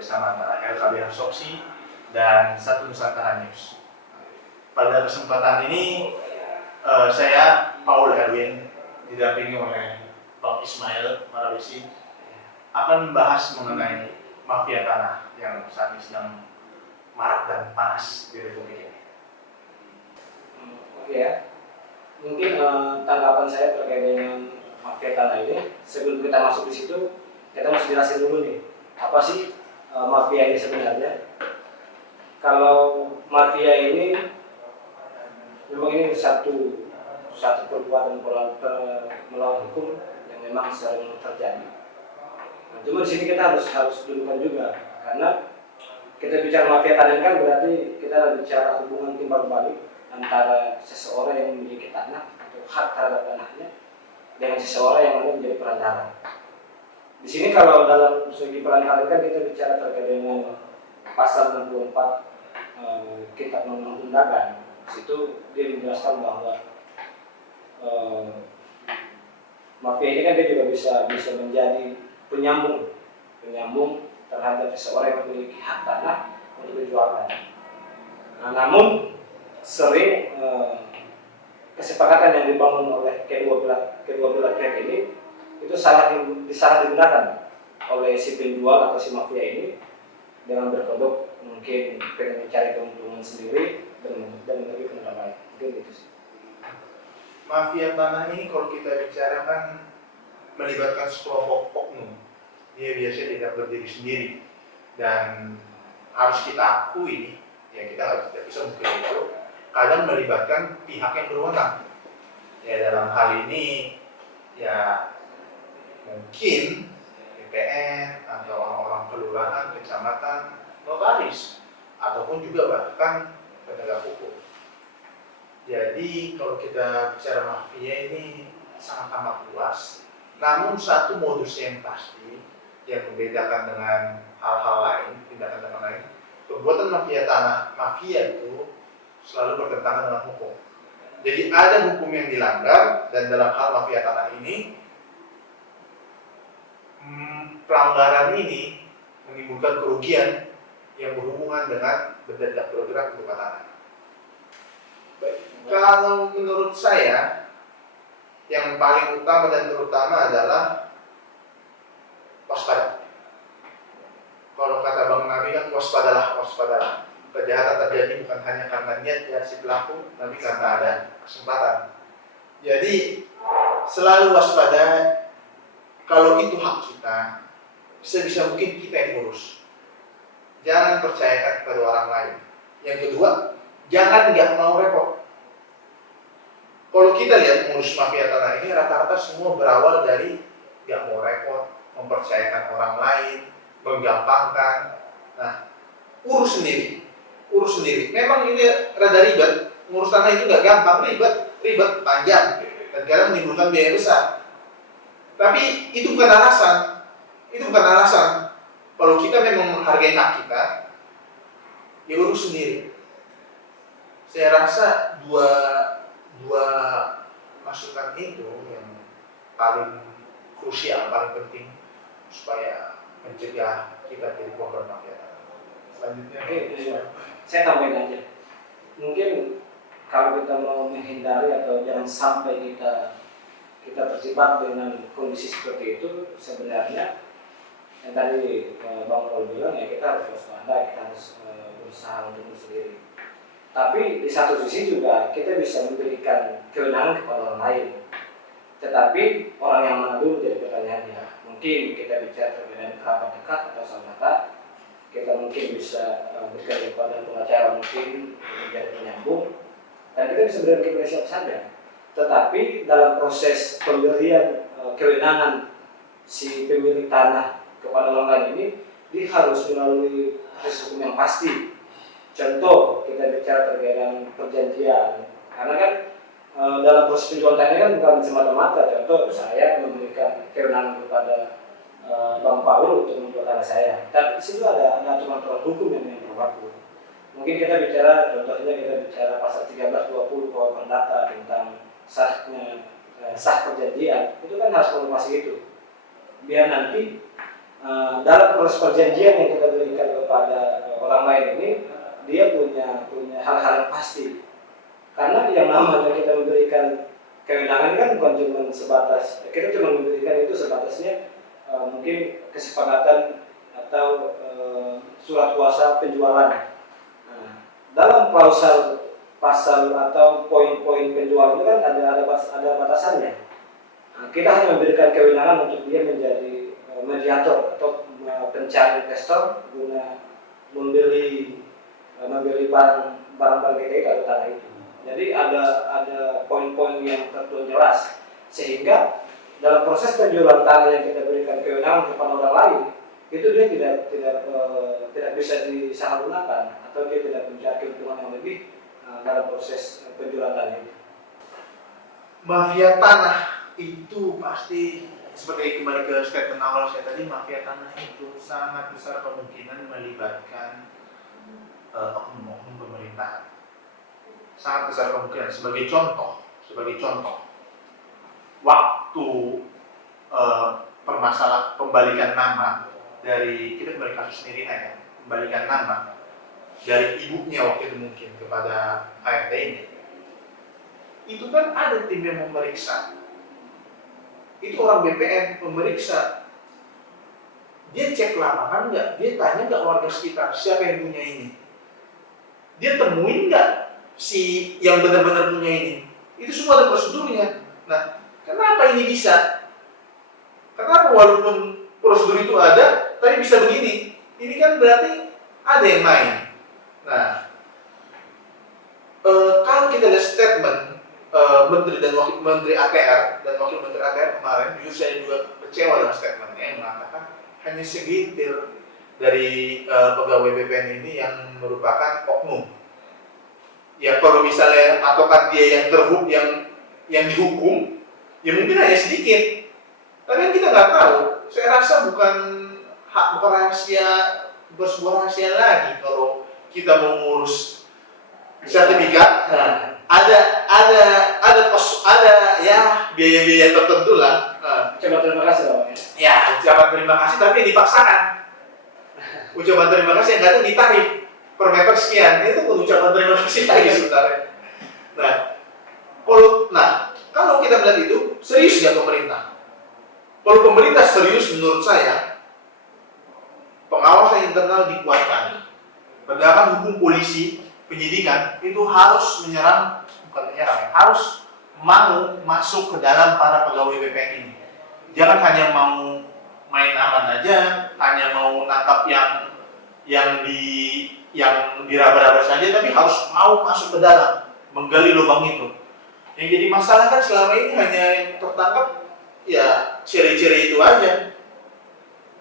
kerjasama antara LKB Harsopsi dan Satu Nusantara News. Pada kesempatan ini saya Paul Erwin didampingi oleh Bang Ismail Marabesi akan membahas mengenai mafia tanah yang saat ini sedang marak dan panas di Republik ini. Oke ya, mungkin tanggapan saya terkait dengan mafia tanah ini. Sebelum kita masuk di situ, kita mesti jelasin dulu nih, apa sih mafia ini sebenarnya. Kalau mafia ini memang ini satu perbuatan melawan hukum yang memang sering terjadi. Nah, cuma di sini kita harus dulukan juga, karena kita bicara mafia tanah kan berarti kita bicara hubungan timbal balik antara seseorang yang memiliki tanah atau hak terhadap tanahnya dengan seseorang yang menjadi perantara. Di sini kalau dalam segi perantara kan kita bicara terkait dengan pasal 64 Kitab Undang-Undangan. Di situ dia menjelaskan bahwa mafia ini kan dia juga bisa menjadi penyambung terhadap seseorang yang memiliki hak tanah untuk dijualkan. Nah, namun sering kesepakatan yang dibangun oleh kedua belah pihak ini itu salah digunakan oleh si penjual atau si mafia ini dengan berkedok mungkin pengen mencari keuntungan sendiri dan lebih ke lain. Mungkin gitu sih. Mafia tanah ini kalau kita bicara kan melibatkan sekelompok oknum. Dia biasanya tidak berdiri sendiri dan harus kita akui, ya kita tidak bisa mungkin itu kadang melibatkan pihak yang berwenang. Ya dalam hal ini ya mungkin BPN atau orang-orang kelurahan, kecamatan, notaris ataupun juga bahkan penegak hukum. Jadi kalau kita bicara mafia ini sangat amat luas. Namun satu modus yang pasti yang membedakan dengan hal-hal lain, tindakan lain, perbuatan mafia itu selalu bertentangan dengan hukum. Jadi ada hukum yang dilanggar dan dalam hal mafia tanah ini pelanggaran ini menimbulkan kerugian yang berhubungan dengan benda tidak bergerak berupa tanah. Baik, kalau menurut saya yang paling utama dan terutama adalah waspada. Kalau kata Bang Nabi kan waspadalah. Kejahatan terjadi bukan hanya karena niat ya si pelaku, tapi karena ada kesempatan. Jadi selalu waspada. Kalau itu hak kita, sebisa mungkin kita yang urus. Jangan percayakan kepada orang lain. Yang kedua, jangan nggak mau repot. Kalau kita lihat mengurus mafia tanah ini, rata-rata semua berawal dari nggak mau repot, mempercayakan orang lain, menggampangkan. Nah, urus sendiri. Memang ini rada ribet. Ngurus tanah itu nggak gampang, ribet, panjang, dan kadang menimbulkan biaya besar. Tapi itu bukan alasan. Kalau kita memang menghargai hak kita, ya urus sendiri. Saya rasa dua masukan itu yang paling krusial, paling penting supaya mencegah kita jadi korban mafia. Selanjutnya, saya tambahin aja. Mungkin kalau kita mau menghindari atau jangan sampai kita terjebak dengan kondisi seperti itu, sebenarnya yang tadi Bang Paul bilang ya kita harus waspada, kita harus berusaha untuk sendiri. Tapi di satu sisi juga kita bisa memberikan kewenangan kepada orang lain. Tetapi orang yang mana dulu jadi pertanyaannya. Mungkin kita bicara dengan kerabat dekat atau saudara, kita mungkin bisa bekerja pada pengacara mungkin menjadi penyambung, dan kita bisa berikan kepada siapa saja. Tetapi dalam proses pemberian kewenangan si pemilik tanah kepada orang lain ini, dia harus melalui proses hukum yang pasti. Contoh kita bicara terkait dengan perjanjian, karena kan dalam proses penjualan tanah kan bukan semata-mata. Contoh saya memberikan kewenangan kepada Bang Paul untuk menjual tanah saya, tapi di situ ada aturan-aturan hukum yang berlaku. Mungkin kita bicara, contohnya kita bicara pasal 1320 KUH Perdata tentang sah perjanjian, itu kan harus konfirmasi itu. Biar nanti dalam proses perjanjian yang kita berikan kepada orang lain ini dia punya hal-hal yang pasti. Karena yang namanya kita memberikan kewenangan kan bukan cuma sebatas, kita cuma memberikan itu sebatasnya mungkin kesepakatan atau surat kuasa penjualan. Nah, dalam klausal pasal atau poin-poin penjualan itu kan ada batasannya. Nah, kita hanya memberikan kewenangan untuk dia menjadi mediator atau pencari investor guna membeli barang-barang kita itu atau tanah itu. Jadi ada poin-poin yang tertuang jelas sehingga dalam proses penjualan tanah yang kita berikan kewenangan kepada orang lain itu dia tidak bisa disalahgunakan atau dia tidak mencari keuntungan yang lebih dalam proses penjualan tanah itu. Mafia tanah itu pasti seperti kembali ke statement awal saya tadi, mafia tanah itu sangat besar kemungkinan melibatkan oknum-oknum pemerintahan. Sangat besar kemungkinan. Sebagai contoh, waktu permasalahan pembalikan nama dari, kita kembali kasus Nirina ya, pembalikan nama dari ibunya waktu itu mungkin kepada ART ini, itu kan ada tim yang memeriksa. Itu orang BPN memeriksa, dia cek lapangan nggak, dia tanya nggak warga sekitar siapa yang punya ini, dia temuin nggak si yang benar-benar punya ini. Itu semua ada prosedurnya. Nah, kenapa ini bisa? Kenapa walaupun prosedur itu ada, tapi bisa begini? Ini kan berarti ada yang main. Nah, kalau kita lihat statement Menteri dan Wakil Menteri ATR dan Wakil Menteri ATR kemarin, jujur saya juga kecewa dengan statementnya yang mengatakan hanya segelintir dari pegawai BPN ini yang merupakan oknum. Ya kalau misalnya patokan dia yang yang dihukum, ya mungkin hanya sedikit. Tapi kan kita nggak tahu. Saya rasa bukan rahasia, bukan sebuah rahasia lagi kalau kita mau ngurus sertifikat. Nah, ada ya biaya-biaya tertentu lah. Coba terima kasih Pak. Ya, ucapan terima kasih tapi dipaksakan. Ucapan terima kasih yang kadang ditarik per meter sekian, itu pun ucapan terima kasih lagi sebenarnya. Kalau kita melihat itu, serius nggak pemerintah? Kalau pemerintah serius menurut saya, pengawasan internal dikuatkan. Penegakan hukum polisi, penyidikan itu harus harus mau masuk ke dalam para pegawai BPN ini. Jangan hanya mau main aman aja, hanya mau nangkap yang diraba-raba saja, tapi harus mau masuk ke dalam, menggali lubang itu. Yang jadi masalah kan selama ini hanya yang tertangkap ya ciri-ciri itu aja.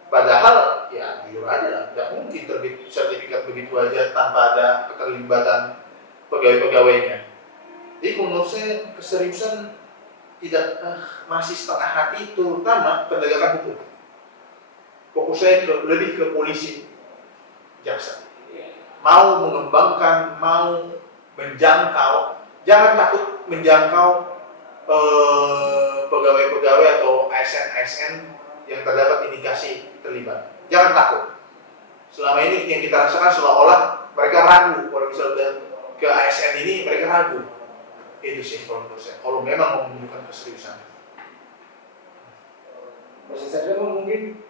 Padahal ya jujur aja lah, tidak mungkin terbit sertifikat begitu aja tanpa ada keterlibatan pegawai-pegawainya. Jadi menurut saya keseriusan tidak masih setengah hati, terutama penegakan hukum. Fokus saya lebih ke polisi, jaksa. Mau mengembangkan, mau menjangkau, jangan takut menjangkau pegawai-pegawai atau ASN-ASN yang terdapat indikasi terlibat. Jangan takut. Selama ini yang kita rasakan seolah-olah mereka ragu kalau misalnya ke ASN ini mereka ragu. Itu sih kalau menurut saya. Kalau memang menunjukkan keseriusan. Proses saya mungkin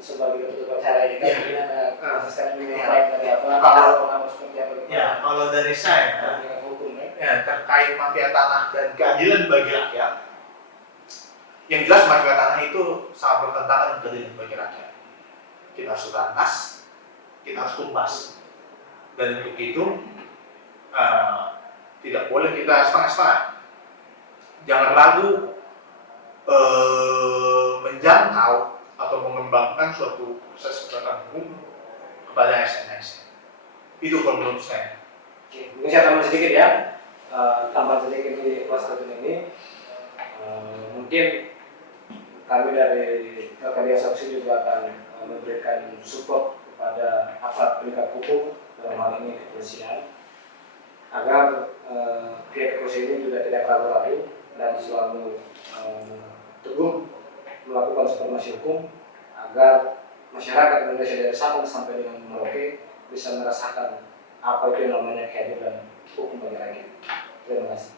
sebagai bentuk acara ini kan mungkin ada proses yang baik dari apa? Kalau seperti apa? Ya, kalau dari saya ya, terkait mafia tanah dan keadilan bagi rakyat, yang jelas mafia tanah itu sangat bertentangan dengan keadilan bagi rakyat. Kita harus berantas, kita harus tumpas, dan untuk itu tidak boleh kita setengah-setengah. Jangan ragu menjangkau atau mengembangkan suatu proses penegakan hukum kepada ASN. Itu kalau menurut saya. Oke, mungkin saya tambah sedikit ya. Tambah sedikit di proses ini. Mungkin kami dari Kalkadia Saksi juga akan memberikan support kepada aparat penegak hukum dalam hal ini kepolisian agar pihak kepolisian ini juga tidak ragu-ragu dan selalu teguh melakukan supremasi hukum agar masyarakat Indonesia dari Sabang sampai dengan Merauke bisa merasakan apa itu yang namanya keadilan hukum bagi rakyat. Terima kasih.